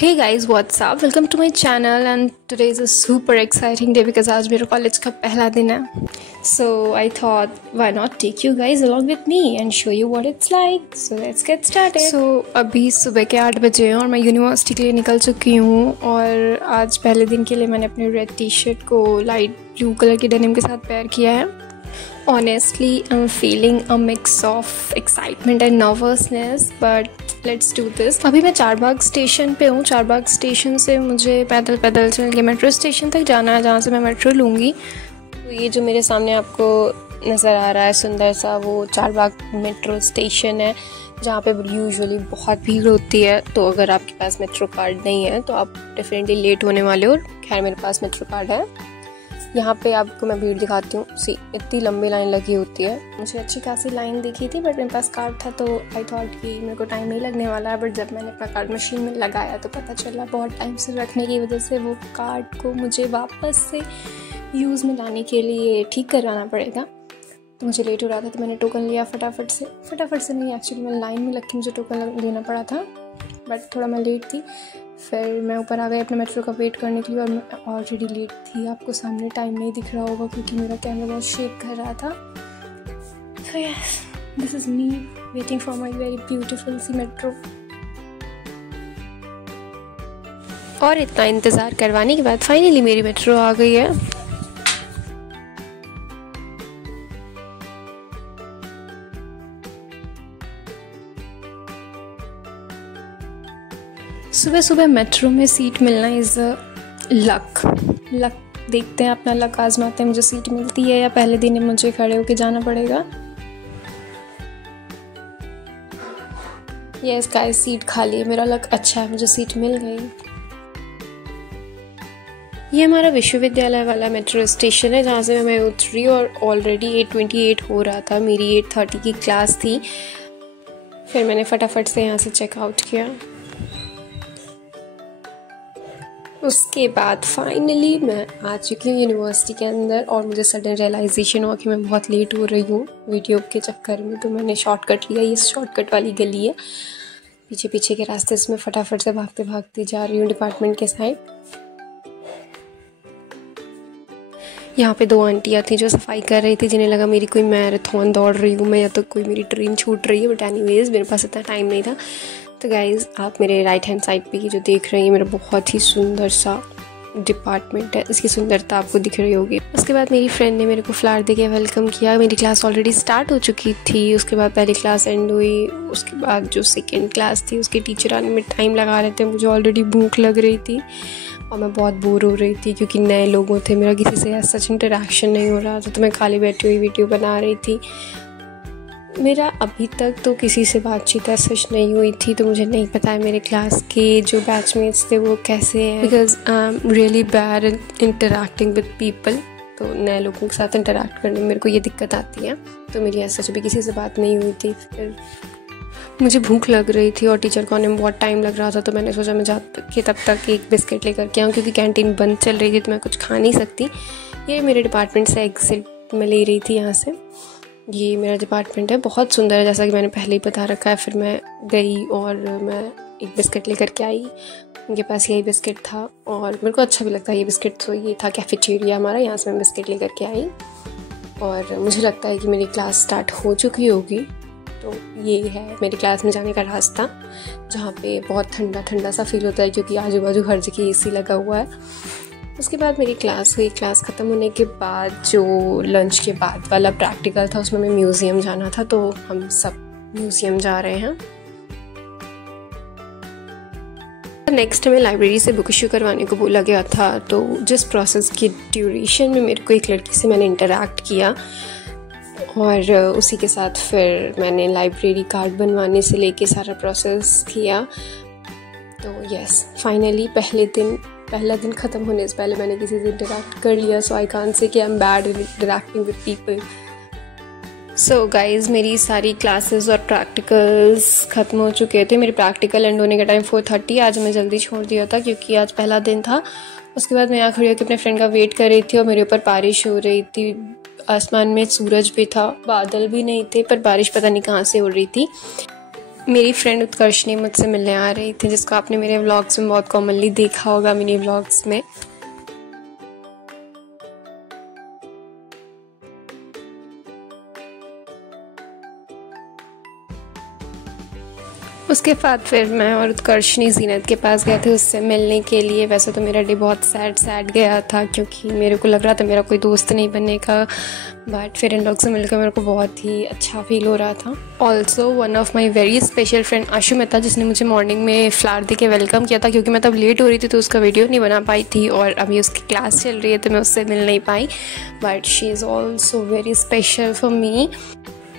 Hey guys, what's up? Welcome to my channel and today is a super exciting day because आज मेरे college का पहला दिन है. So I thought why not take you guys along with me and show you what it's like. So let's get started. So अभी सुबह के 8 बजे हैं और मैं यूनिवर्सिटी के लिए निकल चुकी हूँ और आज पहले दिन के लिए मैंने अपने रेड टी शर्ट को लाइट ब्लू कलर की डेनिम के साथ पेयर किया है. Honestly, I'm feeling a mix of excitement and nervousness, but let's do this. अभी मैं चारबाग स्टेशन पे हूँ. चारबाग स्टेशन से मुझे पैदल चल के मेट्रो स्टेशन तक जाना है जहाँ से मैं मेट्रो लूँगी. तो ये जो मेरे सामने आपको नज़र आ रहा है सुंदर सा, वो चारबाग मेट्रो स्टेशन है जहाँ पे यूजुअली बहुत भीड़ होती है. तो अगर आपके पास मेट्रो कार्ड नहीं है तो आप डेफिनेटली लेट होने वाले हो. खैर मेरे पास मेट्रो कार्ड है. यहाँ पे आपको मैं भीड़ दिखाती हूँ. सी इतनी लंबी लाइन लगी होती है. मुझे अच्छी खासी लाइन दिखी थी बट मेरे पास कार्ड था तो आई थॉट कि मेरे को टाइम नहीं लगने वाला है. बट जब मैंने अपना कार्ड मशीन में लगाया तो पता चला बहुत टाइम से रखने की वजह से वो कार्ड को मुझे वापस से यूज़ में लाने के लिए ठीक करवाना पड़ेगा. तो मुझे लेट हो रहा था तो मैंने टोकन लिया फटाफट से नहीं, एक्चुअली मैं लाइन में लग के मुझे टोकन लेना पड़ा था बट थोड़ा मैं लेट थी. फिर मैं ऊपर आ गई अपने मेट्रो का वेट करने के लिए और मैं ऑलरेडी लेट थी. आपको सामने टाइम नहीं दिख रहा होगा क्योंकि मेरा कैमरा बहुत शेक कर रहा था. So yes, this is me waiting for my very beautiful सी मेट्रो. और इतना इंतज़ार करवाने के बाद फाइनली मेरी मेट्रो आ गई है. सुबह सुबह मेट्रो में सीट मिलना इज़ लक. देखते हैं, अपना लक आजमाते हैं. मुझे सीट मिलती है या पहले दिन मुझे खड़े होके जाना पड़ेगा. यस गाइस, सीट खाली है. मेरा लक अच्छा है, मुझे सीट मिल गई. ये हमारा विश्वविद्यालय वाला मेट्रो स्टेशन है जहाँ से मैं उतरी और ऑलरेडी 8:28 हो रहा था. मेरी 8:30 की क्लास थी. फिर मैंने फटाफट से यहाँ से चेकआउट किया. उसके बाद फाइनली मैं आ चुकी हूँ यूनिवर्सिटी के अंदर और मुझे सडन रियलाइजेशन हुआ कि मैं बहुत लेट हो रही हूँ वीडियो के चक्कर में. तो मैंने शॉर्टकट लिया. ये शॉर्टकट वाली गली है. पीछे के रास्ते से मैं फटाफट से भागते जा रही हूँ डिपार्टमेंट के साइड. यहाँ पे 2 आंटियाँ थी जो सफाई कर रही थी, जिन्हें लगा मेरी कोई मैराथन दौड़ रही हूँ मैं या तो कोई मेरी ट्रेन छूट रही है. बट एनीवेज मेरे पास इतना टाइम नहीं था. तो गाइज़, आप मेरे राइट हैंड साइड पे जो देख रही हैं मेरा बहुत ही सुंदर सा डिपार्टमेंट है. इसकी सुंदरता आपको दिख रही होगी. उसके बाद मेरी फ्रेंड ने मेरे को फ्लावर देके वेलकम किया. मेरी क्लास ऑलरेडी स्टार्ट हो चुकी थी. उसके बाद पहली क्लास एंड हुई. उसके बाद जो सेकेंड क्लास थी उसके टीचर आने में टाइम लगा रहे थे. मुझे ऑलरेडी भूख लग रही थी और मैं बहुत बोर हो रही थी क्योंकि नए लोगों थे. मेरा किसी से सच इंटरेक्शन नहीं हो रहा था. तो मैं खाली बैठी हुई वीडियो बना रही थी. मेरा अभी तक तो किसी से बातचीत सच नहीं हुई थी. तो मुझे नहीं पता है मेरे क्लास के जो बैचमेट्स थे वो कैसे हैं, because I am really bad in interacting with people. तो नए लोगों के साथ इंटरेक्ट करने में मेरे को ये दिक्कत आती है. तो मेरी सच भी किसी से बात नहीं हुई थी. फिर मुझे भूख लग रही थी और टीचर को आने में बहुत टाइम लग रहा था. तो मैंने सोचा मैं जाके तब तक एक बिस्किट लेकर के आऊँ क्योंकि कैंटीन बंद चल रही थी तो मैं कुछ खा नहीं सकती. ये मेरे डिपार्टमेंट से एग्जिट में ले रही थी. यहाँ से ये मेरा डिपार्टमेंट है, बहुत सुंदर है जैसा कि मैंने पहले ही बता रखा है. फिर मैं गई और मैं एक बिस्किट लेकर के आई. उनके पास यही बिस्किट था और मेरे को अच्छा भी लगता है ये बिस्किट. तो ये था कैफेटेरिया हमारा, यहाँ से मैं बिस्किट लेकर के आई और मुझे लगता है कि मेरी क्लास स्टार्ट हो चुकी होगी. तो ये है मेरी क्लास में जाने का रास्ता जहाँ पे बहुत ठंडा सा फील होता है क्योंकि आजू बाजू हर जगह एसी लगा हुआ है. उसके बाद मेरी क्लास हुई. क्लास ख़त्म होने के बाद जो लंच के बाद वाला प्रैक्टिकल था उसमें मैं म्यूज़ियम जाना था. तो हम सब म्यूज़ियम जा रहे हैं. नेक्स्ट हमें लाइब्रेरी से बुक इशू करवाने को बोला गया था. तो जिस प्रोसेस की ड्यूरेशन में मेरे को एक लड़की से मैंने इंटरेक्ट किया और उसी के साथ फिर मैंने लाइब्रेरी कार्ड बनवाने से लेके सारा प्रोसेस किया. तो यस, फाइनली पहला दिन ख़त्म होने से पहले मैंने किसी से इंटरेक्ट कर लिया. सो आई कांट से कि I am bad in interacting with people. So guys, मेरी सारी क्लासेस और प्रैक्टिकल्स ख़त्म हो चुके थे. मेरे प्रैक्टिकल एंड होने का टाइम 4:30. आज मैं जल्दी छोड़ दिया था क्योंकि आज पहला दिन था. उसके बाद मैं यहाँ खड़ी होकर अपने फ्रेंड का वेट कर रही थी और मेरे ऊपर बारिश हो रही थी. आसमान में सूरज भी था, बादल भी नहीं थे, पर बारिश पता नहीं कहाँ से हो रही थी. मेरी फ्रेंड उत्कर्षणी मुझसे मिलने आ रही थी, जिसको आपने मेरे व्लॉग्स में बहुत कॉमनली देखा होगा, मिनी व्लॉग्स में। उसके बाद फिर मैं और उत्कर्षणी ज़ीनत के पास गए थे उससे मिलने के लिए। वैसे तो मेरा डे बहुत सैड गया था, क्योंकि मेरे को लग रहा था मेरा कोई दोस्त नहीं बनने का, बट फिर इन लोग से मिलकर मेरे को बहुत ही अच्छा फील हो रहा था। Also one of my very special friend Ashu Mehta, जिसने मुझे मॉर्निंग में फ्लावर दे के वेलकम किया था, क्योंकि मैं तब लेट हो रही थी तो उसका वीडियो नहीं बना पाई थी, और अभी उसकी क्लास चल रही है तो मैं उससे मिल नहीं पाई, but she is also very special for me.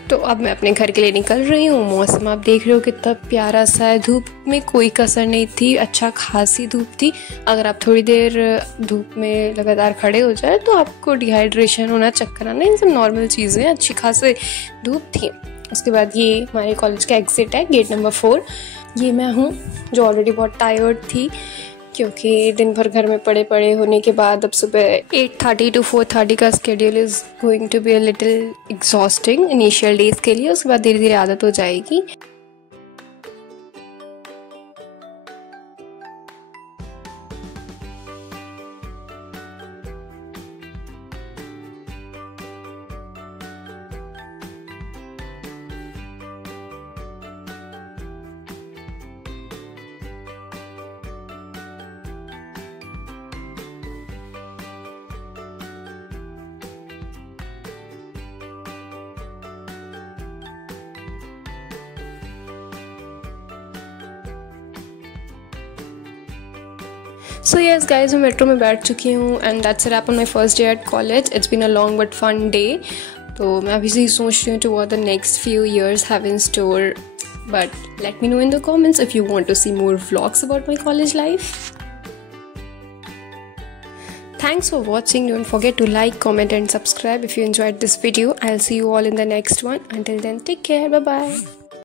तो अब मैं अपने घर के लिए निकल रही हूँ। मौसम आप देख रहे हो कितना प्यारा सा है, धूप में कोई कसर नहीं थी, अच्छा खासी धूप थी। अगर आप थोड़ी देर धूप में लगातार खड़े हो जाए तो आपको डिहाइड्रेशन होना, चक्कर आना, ये सब नॉर्मल चीज़ें, अच्छी खासी धूप थी। उसके बाद ये हमारे कॉलेज का एग्जिट है, गेट नंबर 4। ये मैं हूँ जो ऑलरेडी बहुत टायर्ड थी, क्योंकि दिन भर घर में पड़े होने के बाद अब सुबह 8:30 to 4:30 का schedule is going to be a little exhausting initial days के लिए। उसके बाद धीरे धीरे आदत हो जाएगी। सो यस गाइज, मैं मेट्रो में बैठ चुकी हूँ and that's a wrap on my first day at college. It's been a long but fun day. तो मैं अभी से ही सोच रही हूँ to what the next few years have in store, but let me no in the comments if you want to see more vlogs about my college life. Thanks for watching. Don't forget to like, comment and subscribe if you enjoyed this video. I'll see you all in the next one. Until then, take care. Bye bye.